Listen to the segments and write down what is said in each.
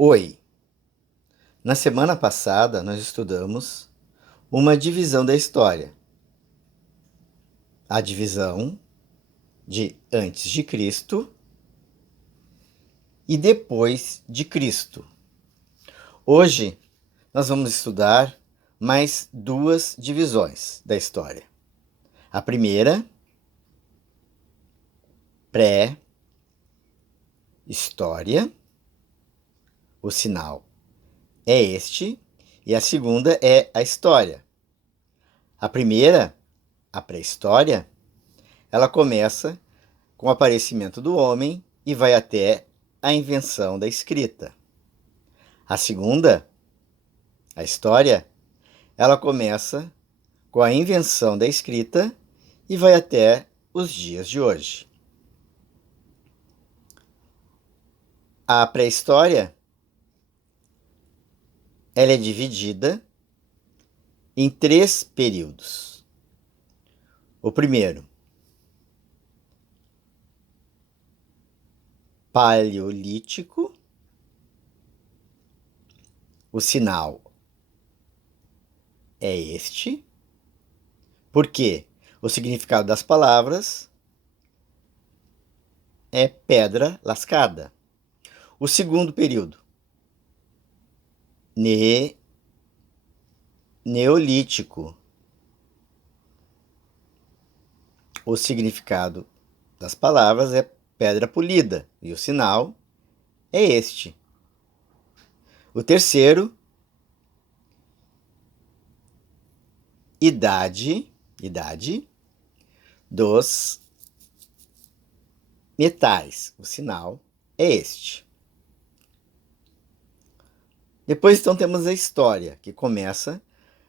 Oi! Na semana passada, nós estudamos uma divisão da história. A divisão de antes de Cristo e depois de Cristo. Hoje, nós vamos estudar mais duas divisões da história. A primeira, pré-história, o sinal é este, e a segunda é a história. A primeira, a pré-história, ela começa com o aparecimento do homem e vai até a invenção da escrita. A segunda, a história, ela começa com a invenção da escrita e vai até os dias de hoje. A pré-história, ela é dividida em 3 períodos. O primeiro, paleolítico, o sinal é este, porque o significado das palavras é pedra lascada. O segundo período, neolítico, o significado das palavras é pedra polida e o sinal é este. O terceiro, idade dos metais. O sinal é este. Depois, então, temos a história, que começa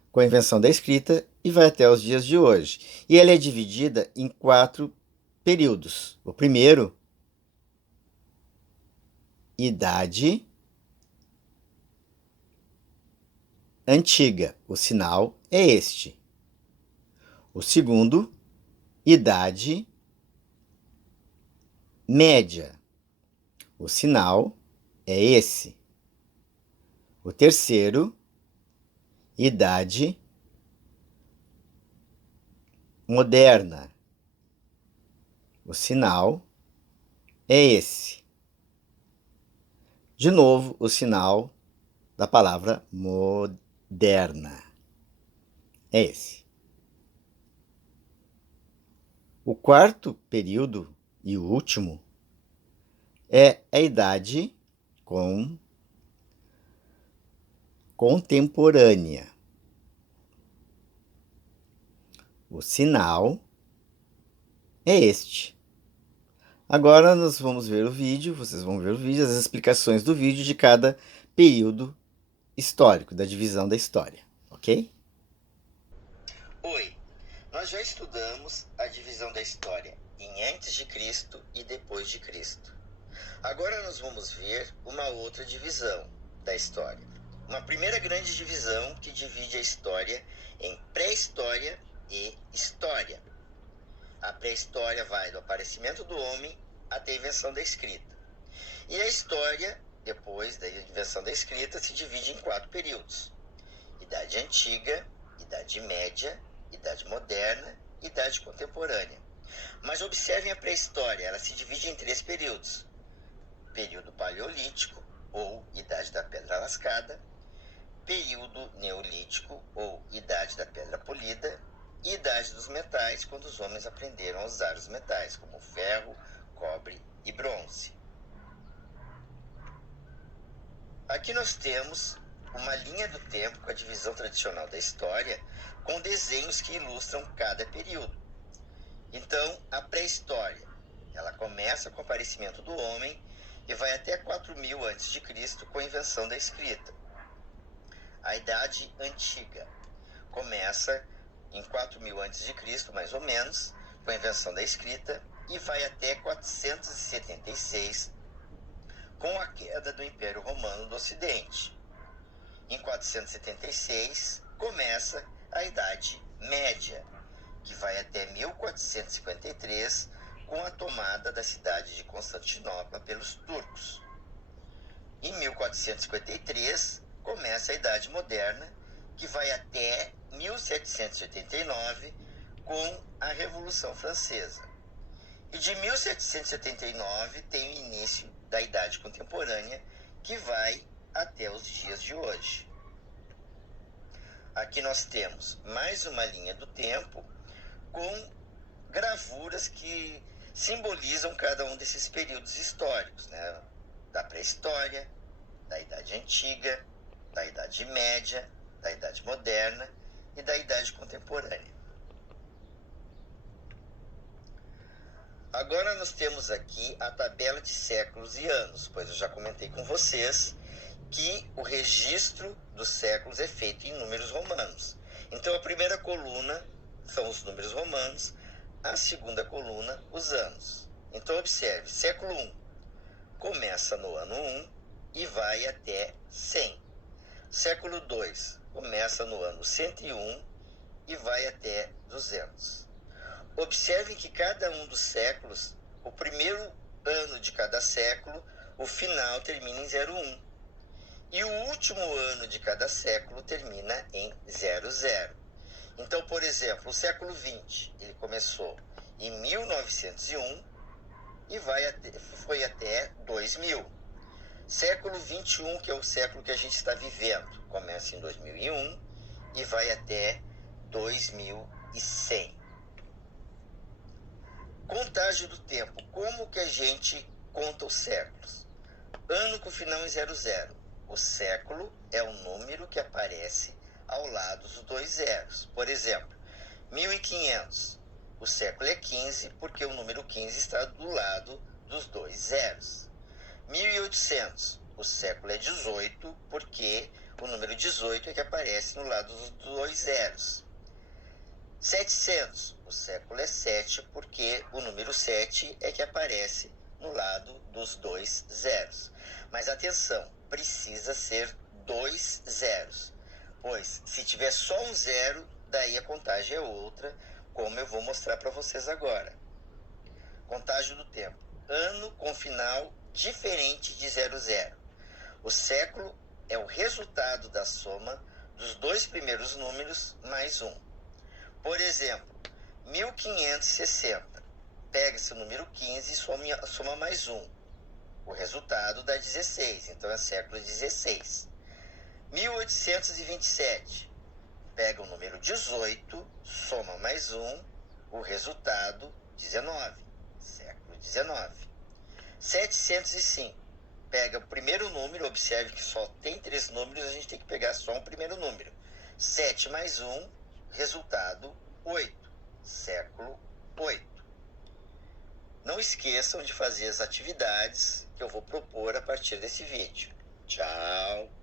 com a invenção da escrita e vai até os dias de hoje. E ela é dividida em 4 períodos. O primeiro, idade antiga. O sinal é este. O segundo, idade média. O sinal é esse. O terceiro, idade moderna. O sinal é esse. De novo, o sinal da palavra moderna é esse. O quarto período e o último é a idade contemporânea. O sinal é este. Agora nós vamos ver o vídeo, vocês vão ver o vídeo, as explicações do vídeo de cada período histórico, da divisão da história, ok? Oi, nós já estudamos a divisão da história em antes de Cristo e depois de Cristo. Agora nós vamos ver uma outra divisão da história. Uma primeira grande divisão que divide a história em pré-história e história. A pré-história vai do aparecimento do homem até a invenção da escrita. E a história, depois da invenção da escrita, se divide em 4 períodos: Idade Antiga, Idade Média, Idade Moderna e Idade Contemporânea. Mas observem a pré-história, ela se divide em 3 períodos: período paleolítico, ou Idade da Pedra Lascada, período neolítico, ou Idade da Pedra Polida, e Idade dos Metais, quando os homens aprenderam a usar os metais, como ferro, cobre e bronze. Aqui nós temos uma linha do tempo com a divisão tradicional da história, com desenhos que ilustram cada período. Então, a pré-história, ela começa com o aparecimento do homem e vai até 4000 a.C. com a invenção da escrita. A Idade Antiga começa em 4000 a.C., mais ou menos, com a invenção da escrita, e vai até 476, com a queda do Império Romano do Ocidente. Em 476, começa a Idade Média, que vai até 1453, com a tomada da cidade de Constantinopla pelos turcos. Em 1453 começa a Idade Moderna, que vai até 1789 com a Revolução Francesa. E de 1779 tem o início da Idade Contemporânea, que vai até os dias de hoje. Aqui nós temos mais uma linha do tempo com gravuras que simbolizam cada um desses períodos históricos, né? Da pré-história, da Idade Antiga, da Idade Média, da Idade Moderna e da Idade Contemporânea. Agora nós temos aqui a tabela de séculos e anos, pois eu já comentei com vocês que o registro dos séculos é feito em números romanos. Então a primeira coluna são os números romanos, a segunda coluna os anos. Então observe, século 1 começa no ano 1 e vai até 100. Século 2 começa no ano 101 e vai até 200. Observem que cada um dos séculos, o primeiro ano de cada século, o final termina em 01. E o último ano de cada século termina em 00. Então, por exemplo, o século 20, ele começou em 1901 e foi até 2000. Século 21, que é o século que a gente está vivendo, começa em 2001 e vai até 2100. Contagem do tempo. Como que a gente conta os séculos? Ano com final em 00. O século é o número que aparece ao lado dos dois zeros. Por exemplo, 1500. O século é 15 porque o número 15 está do lado dos dois zeros. 1800. O século é 18 porque o número 18 é que aparece no lado dos dois zeros. 700. O século é 7 porque o número 7 é que aparece no lado dos dois zeros. Mas atenção, precisa ser dois zeros, pois se tiver só um zero, daí a contagem é outra, como eu vou mostrar para vocês agora. Contagem do tempo. Ano com final diferente de 00. O século é o resultado da soma dos dois primeiros números mais um. Por exemplo, 1560. Pega-se o número 15 e soma mais um. O resultado dá 16, então é século 16. 1827. Pega o número 18, soma mais um, o resultado 19, século 19. 705. Pega o primeiro número, observe que só tem 3 números, a gente tem que pegar só um primeiro número. 7 mais 1, resultado 8, século 8. Não esqueçam de fazer as atividades que eu vou propor a partir desse vídeo. Tchau!